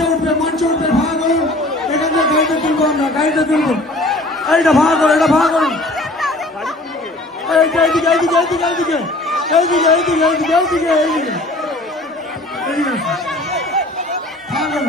মঞ্চে উঠবে ভাঙা করুন এখান থেকে গাড়িটা তুলবো আমরা গাড়িটা তুলবো এইটা ভাঙা করুন এটা ভাঙা করুন এইদিকে এইদিকে এইদিকে এইদিকে এইদিকে এইদিকে এইদিকে এইদিকে এইদিকে এইদিকে এইদিকে ভাঙা করুন